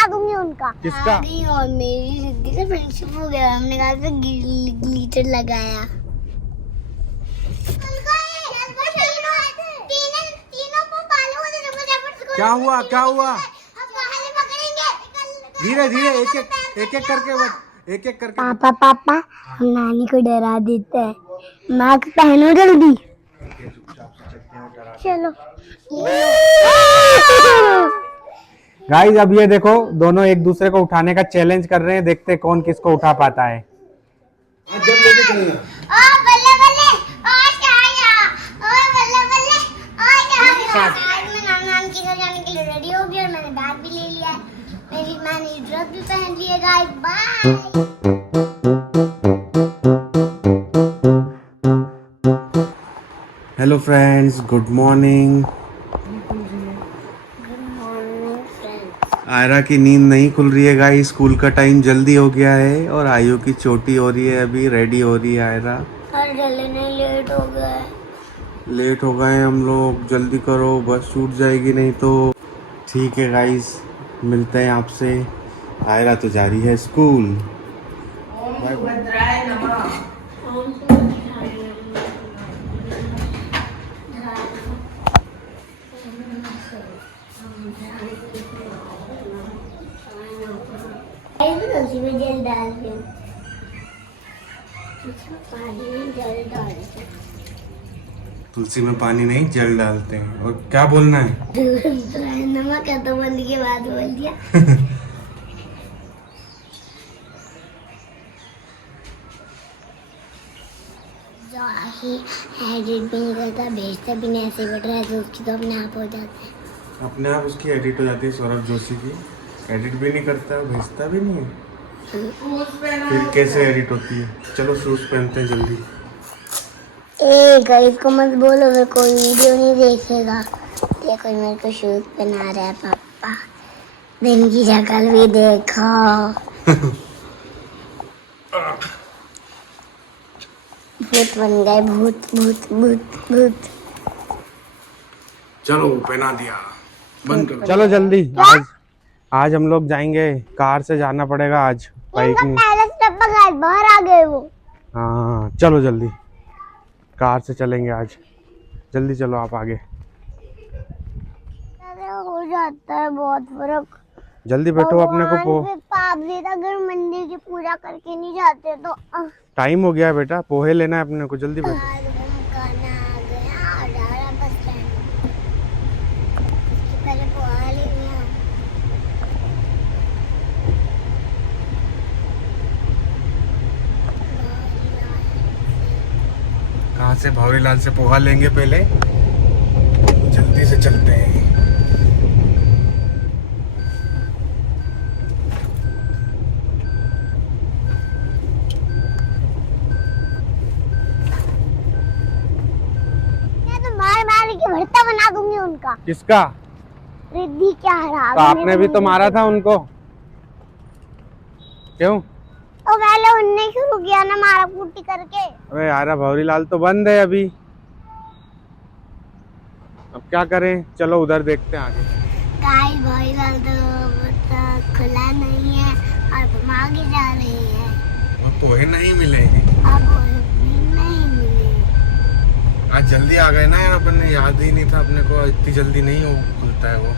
बना दूंगी उनका। किसका? और मेरी रिद्धि से फ्रेंडशिप हो गया, हमने कहा था ग्लिटर लगाया। क्या हुआ क्या हुआ? धीरे धीरे एक एक करके पापा पापा हम नानी को डरा देते हैं। मास्क पहनो जल्दी। चलो। गाइस अब ये देखो दोनों एक दूसरे को उठाने का चैलेंज कर रहे हैं, देखते हैं कौन किसको उठा पाता है। के घर जाने के लिए रेडी हो गई और मैंने बैग भी ले लिया है। मैंने ड्रेस भी पहन ली है guys. Bye. Hello friends, good morning. Aayra की नींद नहीं खुल रही है गाइस, स्कूल का टाइम जल्दी हो गया है और आयु की चोटी हो रही है, अभी रेडी हो रही है आयरा। और जल्दी लेट हो गए। लेट हो गए हम लोग, जल्दी करो बस छूट जाएगी नहीं तो। ठीक है गाइस, मिलते हैं आपसे। आयरा तो जा रही है स्कूल। तुलसी में जल डाल दो। पानी में जल डाल दो। तुलसी में पानी नहीं जल डालते हैं। और क्या बोलना है? नमक है तो बंद के बाद बोल दिया। जो आही एडिट भी नहीं करता, भेजता भी नहीं, ऐसे बैठ रहा है तो उसकी तो अपने आप हो जाते हैं। अपने आप उसकी एडिट हो जाती है। सौरभ जोशी की एडिट भी नहीं करता, भेजता भी नहीं है, फिर कैसे एडिट होती है? चलो शूज पहनते हैं जल्दी। गाइस को मत बोलो, फिर कोई वीडियो नहीं देखेगा। देखो मेरे को शूज पहना रहा है पापा। दिन की शक्ल भी देखो। भूत बन गए, भूत भूत भूत भूत। चलो पहना दिया, बंद करो। चलो जल्दी। आज हम लोग जाएंगे, कार से जाना पड़ेगा आज, बाइक नहीं। पहले स्टेप पर गाइस बाहर आ गए वो। हाँ चलो जल्दी, कार से चलेंगे आज। जल्दी चलो आप आगे। हो जाता है बहुत फर्क। जल्दी बैठो, अपने को पाप देता, अगर मंदिर की पूजा करके नहीं जाते तो। टाइम हो गया है बेटा, पोहे लेना है अपने को, जल्दी बैठो। पहले पोहा ले लिया। कहाँ से? भंवरीलाल से पोहा लेंगे पहले, जल्दी से चलते हैं। भरता बना दूंगी उनका। किसका? रिद्धि क्या हरा? तो आपने भी तो मारा था उनको, क्यों? तो पहले उनने शुरू किया ना मारा कूटी करके। अबे यार भंवरीलाल तो बंद है अभी, अब क्या करें? चलो उधर देखते हैं आगे। गाइस भंवरीलाल तो खुला नहीं है और हम आगे जा रहे हैं। पोहे नहीं मिलेंगे अब नहीं मिले। आज जल्दी आ गए ना यार, अपन ने याद ही नहीं था अपने को, इतनी जल्दी नहीं हो खुलता है वो।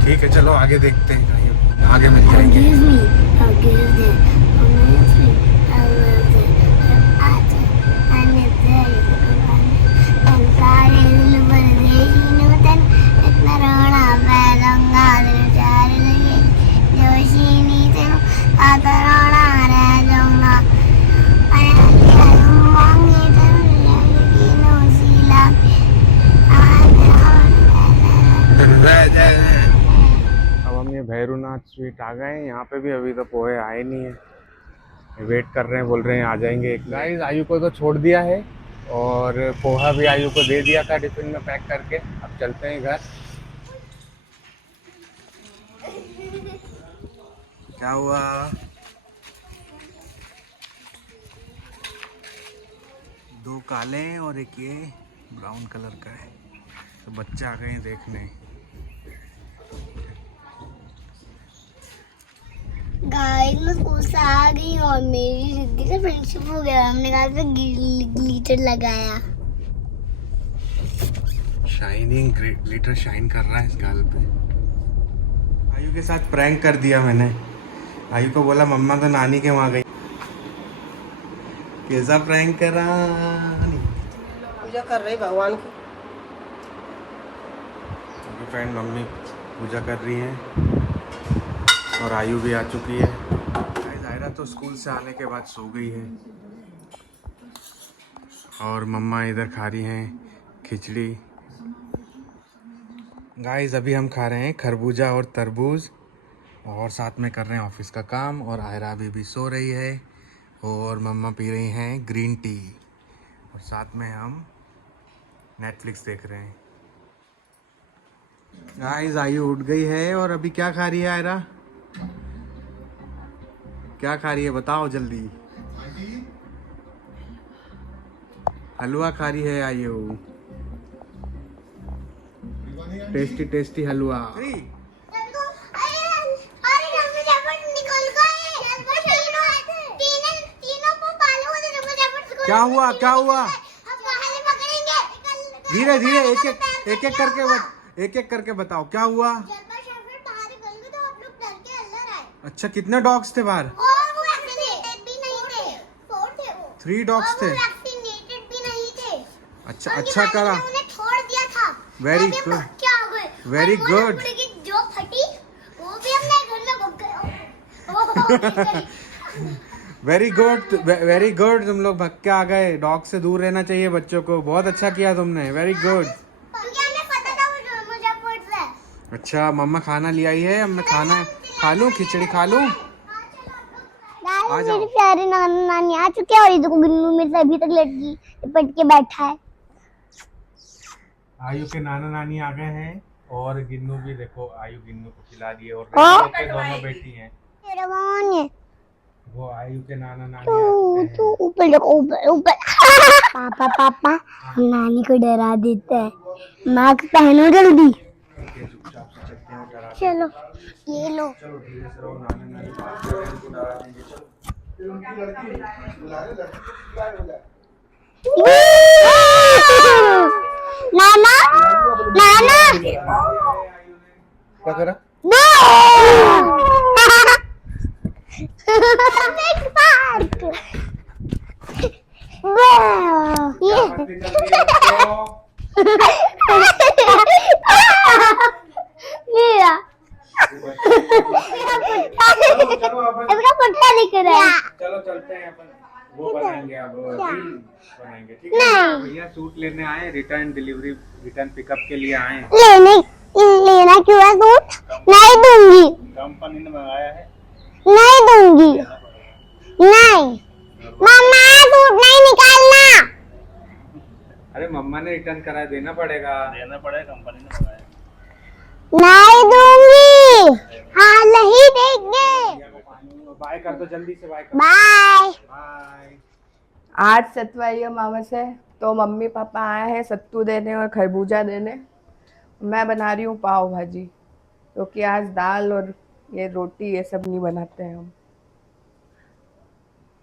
ठीक है चलो आगे देखते हैं, कहीं आगे मिल जाएंगे। अब हम ये भैरूनाथ स्वीट आ गए हैं, यहाँ पे भी अभी तो पोहे आए नहीं है, वेट कर रहे हैं, बोल रहे हैं आ जाएंगे। गाइस आयु को तो छोड़ दिया है और पोहा भी आयु को दे दिया था टिफिन में पैक करके। अब चलते हैं घर। क्या हुआ? दो काले हैं और एक ये ब्राउन कलर का है, तो बच्चे आ गए हैं देखने। मैं स्कूल से आ गई और मेरी रिद्धि से फ्रेंडशिप हो गया। हमने कहा था ग्लिटर लगाया। शाइनिंग ग्लिटर शाइन कर रहा है इस गाल पे। आयु के साथ प्रैंक कर दिया मैंने। आयु को बोला मम्मा तो नानी के वहाँ गई। कैसा प्रैंक करा? पूजा कर रही भगवान की। फ्रेंड मम्मी पूजा कर रही है और आयु भी आ चुकी है। आयरा तो स्कूल से आने के बाद सो गई है और मम्मा इधर खा रही हैं खिचड़ी। गाइस अभी हम खा रहे हैं खरबूजा और तरबूज और साथ में कर रहे हैं ऑफिस का काम। और आयरा भी सो रही है और मम्मा पी रही हैं ग्रीन टी और साथ में हम नेटफ्लिक्स देख रहे हैं। गाइस आयु उठ गई है और अभी क्या खा रही है आयरा? क्या खा रही है बताओ जल्दी। हलवा खा रही है आयु। टेस्टी टेस्टी हलवा। क्या हुआ क्या हुआ? धीरे धीरे एक एक करके बताओ क्या हुआ। अच्छा कितने डॉग्स थे बाहर? 3 डॉग्स थे। अच्छा अच्छा करा। Very good very good. जो फटी वो भी अपने घर में भग गए। वेरी गुड तुम लोग भग के आ गए। डॉग से दूर रहना चाहिए बच्चों को। बहुत अच्छा किया तुमने। Very good. अच्छा मम्मा खाना ले आई है। अब मैं खाना खा लूं खिचड़ी खा लूं। मेरे प्यारे नाना नानी आ चुके हैं और ये देखो गिन्नू मेरे से अभी तक लिपट के बैठा है। आयु के नाना नानी आ गए हैं और गिन्नू भी देखो। आयु गिन्नू को खिला रही है और दोनों बेटी हैं। वो आयु के नाना नानी आ चुके हैं। ऊपर देखो ऊपर पापा पापा हम नानी को डरा देते हैं। मास्क पहनो जल्दी। चुपचाप से चलते हैं डरा। चलो ये लो। चलो धीरे से रहो। नाना नानी बात कर रहे हैं, उनको डरा देंगे। नाना नाना क्या करा? चलो चलते हैं अपन। वो बनाएंगे अब रील बनाएंगे। ठीक है भैया सूट लेने आए। रिटर्न डिलीवरी रिटर्न पिकअप के लिए आए। लेना क्यों है सूट? नहीं दूंगी। कंपनी ने मंगाया है। नहीं दूंगी। नहीं मम्मा सूट नहीं निकालना। अरे मम्मा ने रिटर्न करा देना पड़ेगा कंपनी ने मंगाया। नहीं दूंगी। हाँ नहीं देंगे। बाय कर दो जल्दी से। Bye bye bye. आज सतवाई अमावस है तो मम्मी पापा आए हैं सत्तू देने और खरबूजा देने। मैं बना रही हूँ पाव भाजी क्योंकि आज दाल और ये रोटी ये सब नहीं बनाते हैं हम।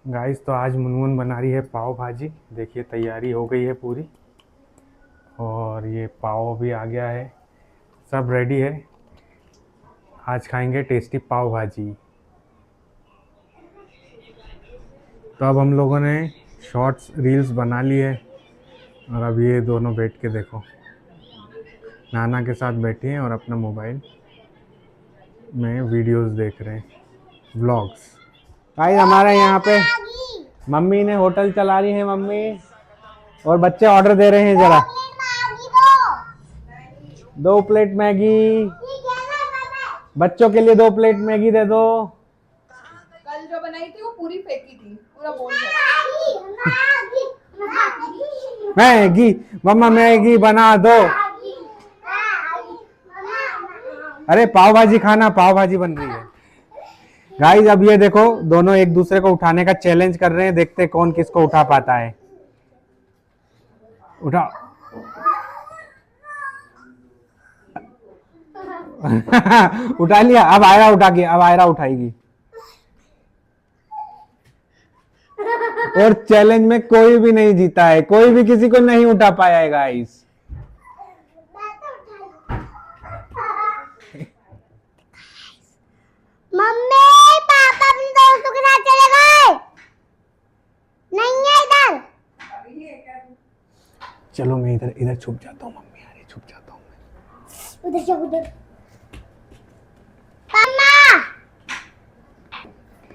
गाइस तो आज मुनमुन बना रही है पाव भाजी। देखिए तैयारी हो गई है पूरी और ये पाव भी आ गया है। सब रेडी है। आज खाएंगे टेस्टी पाव भाजी। तो अब हम लोगों ने शॉर्ट्स रील्स बना ली है और अब ये दोनों बैठ के देखो नाना के साथ बैठी हैं और अपना मोबाइल में वीडियोस देख रहे हैं व्लॉग्स। गाइस हमारे यहाँ पे मम्मी ने होटल चला रही है मम्मी और बच्चे ऑर्डर दे रहे हैं। जरा 2 प्लेट मैगी। बच्चों के लिए 2 प्लेट मैगी दे दो। कल जो बनाई थी वो पूरी फेंकी थी। पूरा बोल मैगी मम्मा मैगी बना दो। अरे पाव भाजी खाना। पाव भाजी बन रही है। गाइस अब ये देखो दोनों एक दूसरे को उठाने का चैलेंज कर रहे हैं। देखते हैं कौन किसको उठा पाता है। उठा उठा लिया। अब आयरा उठाएगी। और चैलेंज में कोई भी नहीं जीता है, कोई भी किसी को नहीं उठा पाया है गाइस। मम्मी पापा अपने दोस्तों के साथ चले गए, नहीं है इधर। चलो मैं इधर इधर छुप जाता हूँ, मम्मी आ रही, छुप जाता हूँ मैं। उधर जाओ उधर। पापा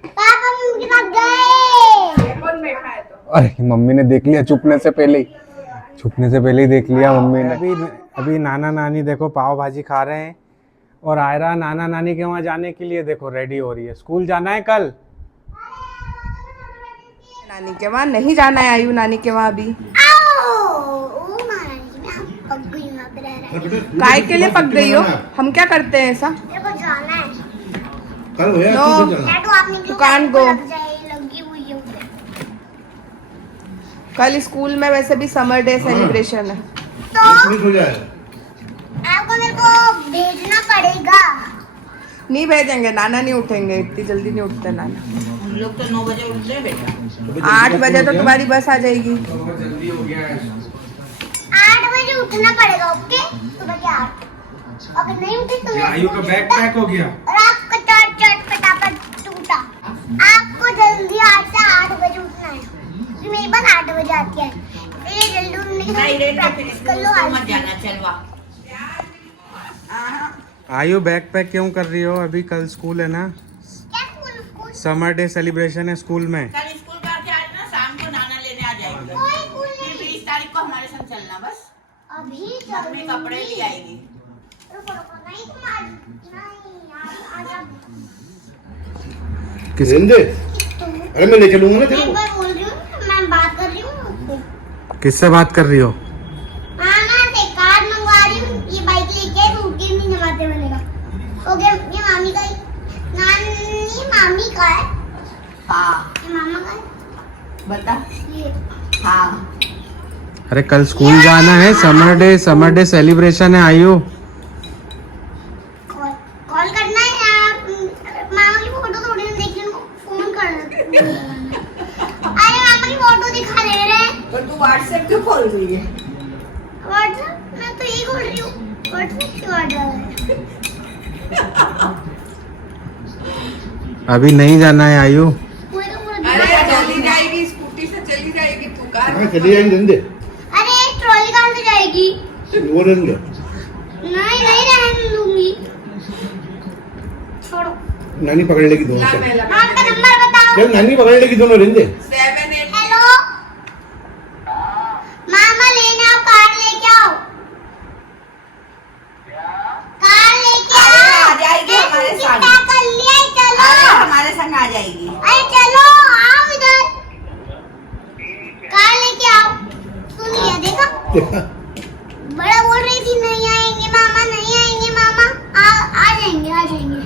पापा मम्मी के साथ गए। कौन बैठा है तो? अरे मम्मी ने देख लिया छुपने से पहले ही देख लिया मम्मी ने। अभी नाना नानी देखो पाव भाजी खा रहे हैं और आयरा नाना नानी के वहाँ जाने के लिए देखो रेडी हो रही है। स्कूल जाना है कल। नानी के वहाँ नहीं जाना है आयु, नानी के वहाँ अभी। काय के लिए पक गई हो? हम क्या करते हैं ऐसा? मेरे को जाना है। कल भैया नो। किसको जाना? मैं तो आपने क्यों दुकान को। लगी हुई है उधर। कल स्कूल में वैसे भी समर डे सेलिब्रेशन है। तो मिस हो जाए। आपको मेरे को भेजना पड़ेगा। नहीं भेजेंगे, नाना नहीं उठेंगे, इतनी जल्दी नहीं उठते नाना। हम लोग तो 9 बजे उठते हैं बेटा। 8 बजे तो तुम्हारी बस आ जाएगी। जल्दी हो गया है। 8 बजे उठना पड़ेगा, ओके? सुबह के 8। अगर नहीं उठे तो मैं आयु का बैग पैक हो गया। और आपका चट चट फटाफट टूटा। आपको जल्दी 8 बजे उठना है, क्योंकि मेरी बस 8 बजे आती है। ये जल्दी उठने के नहीं लिए रे, प्रैक्टिस कर लो। स्कूल मत आज जाना, चलवा। आयु बैग पैक क्यों कर रही हो? अभी कल स्कूल है ना, क्या स्कूल समर डे सेलिब्रेशन है स्कूल में। कल स्कूल करके आज ना शाम को नाना लेने आ जाएंगे। कोई स्कूल फिर नहीं। 20 तारीख को हमारे साथ चलना बस। अभी अपने कपड़े ले आएगी। रुको रुको, नहीं तुम आज नहीं आज रेंदे? अरे मैं ले चलूंगा ना मैं तेरे एक बार बोल रही हूँ, मैं बात कर रही हूँ। किससे बात कर रही हो? मामा से कार मंगवा रही हूँ, ये बाइक लेके रूटीन नहीं जमाते बनेगा। ओके, ये मामी का ही, नानी मामी का है, हाँ ये मामा का है, बता। ये हाँ अरे कल स्कूल जाना है, समर डे सेलिब्रेशन है आयु। कॉल कॉल करना है यार। मामा की फोटो थोड़ी ना देख रही हूँ, फोन करना। अरे मामा की फोटो दिखा दे रहे हैं। तो तू व्हाट्सएप क्यों खोल रही है? व्हाट्सएप मैं तो यही खोल रही हूँ, व्हाट्सएप की बात है। अभी नहीं जाना है आयु। पूरे का पूरा अरे चली जाएगी, स्कूटी से चली जाएगी तू। कार हाँ चली जाएंगे रेंदे। अरे ट्रॉली कहाँ से जाएगी? वो रेंदे। नहीं नहीं रहने दूंगी, छोड़ो। नानी पकड़ लेगी दोनों से। मामा का नंबर बताओ। जब नानी पकड़ लेगी दोनों रेंदे। 7-8। हेलो मामा, लेने आओ, कार लेके आओ, कार लेके अरे आओ। आ जाएगी हमारे मैं साथ। पैक कर लिया है, चलो। अरे हमारे संग आ जाएगी। अरे चलो आओ इधर, कार लेके आओ। सुन लिया, देखा? बड़ा बोल रही थी नहीं आएंगे मामा, नहीं आएंगे मामा। आ जाएंगे आ जाएंगे।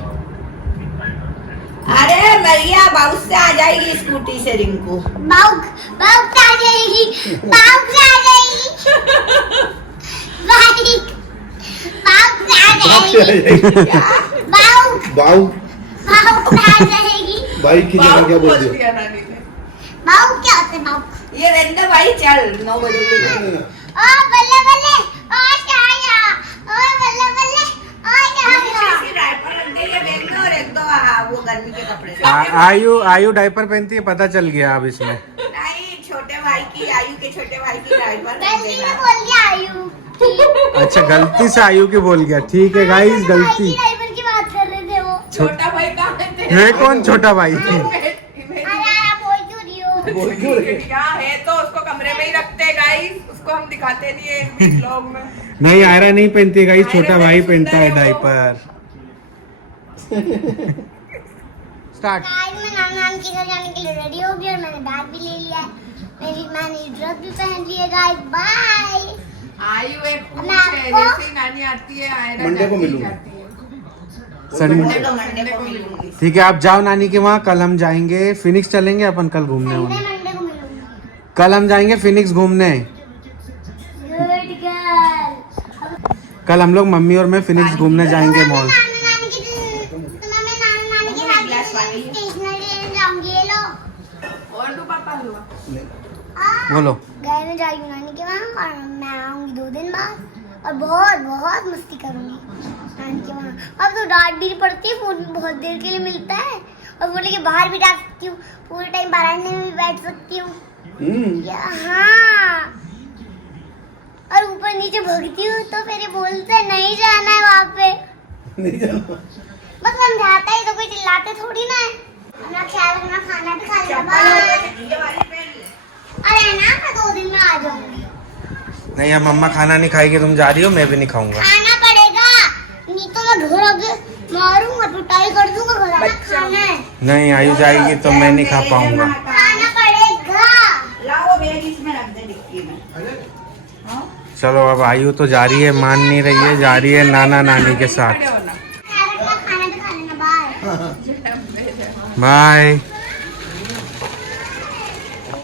अरे मरिया बाउस से आ जाएगी स्कूटी से रिंकू। बाउक बाउक से आ जाएगी, बाउक से आ जाएगी, बाइक बाउक से आ जाएगी, बाउक बाऊ बाउक से आ जाएगी। बाइक की जगह क्या बोल बोल दिया? दिया नानी ने। बाउक क्या होता है बाउक? ये रेंदे भाई चल 9 बजे। ओ बल्ले बल्ले, ओ क्या आया, ओ बल्ले बल्ले, ओ क्या आया। डायपर रख दे, ये बैग में और एक दो वो गर्मी के कपड़े से। आयु डायपर पहनती है, पता चल गया अब इसमें। नहीं, छोटे भाई की, आयु के छोटे भाई की डायपर रख गलती देना। में बोल गया आयु। अच्छा गलती से आयु की बोल गया, ठीक है गाइस गलती। ड्राइवर की बात कर रहे थे वो। छोटा भाई कहाँ है तेरा? है कौन छोटा भाई? अरे आप बोल क्यों रही हो? बोल क्यों रही? क्या है तो उसको कमरे में ही रखते हैं गाइस, उसको हम दिखाते नहीं है ब्लॉग में। नहीं आयरा नहीं पहनती है गाइस, छोटा आयरा भाई तो पहनता है सुंदर है वो। डायपर। स्टार्ट। आज मैं नानी के घर जाने के लिए रेडी हो गई और मैंने बैग भी ले लिया है। मैंने ड्रेस भी पहन ली है गाइस। बाय। आयु एक पूछ मैं है, आपको- जैसे ही नानी आती है आयरा मंडे को जाती मिलूंगा। जाती है। संडे मंडे को मिलूंगी। ठीक है, आप जाओ नानी के वहाँ, कल हम जाएंगे फिनिक्स, चलेंगे अपन कल घूमने मंडे उन्हें। मंडे को मिलूंगा। कल हम जाएंगे फिनिक्स घूमने। Good girl. कल हम लोग मम्मी और मैं फिनिक्स घूमने जाएंगे मॉल। नानी के साथ स्टेशनरी लेने जाऊंगी। ये लो और तू पापा हुआ बोलो। गए मैं जा रही हूँ नानी के वहाँ और मैं आऊँगी 2 दिन बाद और बहुत बहुत मस्ती करूँगी नानी के वहाँ। अब तो डांट भी नहीं पड़ती, फोन बहुत देर के लिए मिलता है और बोले कि बाहर भी जा सकती हूँ, पूरे टाइम बरामदे में भी बैठ सकती हूँ। हाँ, और ऊपर नीचे भगती हूँ तो फिर ये बोलते हैं नहीं जाना है वहाँ पे। नहीं जाना। बस समझाता है तो कोई चिल्लाते थोड़ी ना है। अपना ख्याल रखना, खाना भी खा लेना। अरे ना मैं 2 दिन में आ जाऊंगी। नहीं अब मम्मा खाना नहीं खाएगी, तुम जा रही हो, मैं भी नहीं खाऊंगा। खाना पड़ेगा, नहीं तो मैं घर आके मारूंगा, पिटाई कर दूंगा। घर आके खाना है। नहीं आयु जाएगी तो मैं नहीं खा पाऊंगा। खाना पड़ेगा। लाओ बैग इसमें रख दे डिक्की में। चलो अब आयु तो जा रही है, मान नहीं रही है, जा रही है नाना नानी के साथ। ख्याल रखना, खाना भी खा लेना। बाय। बाय।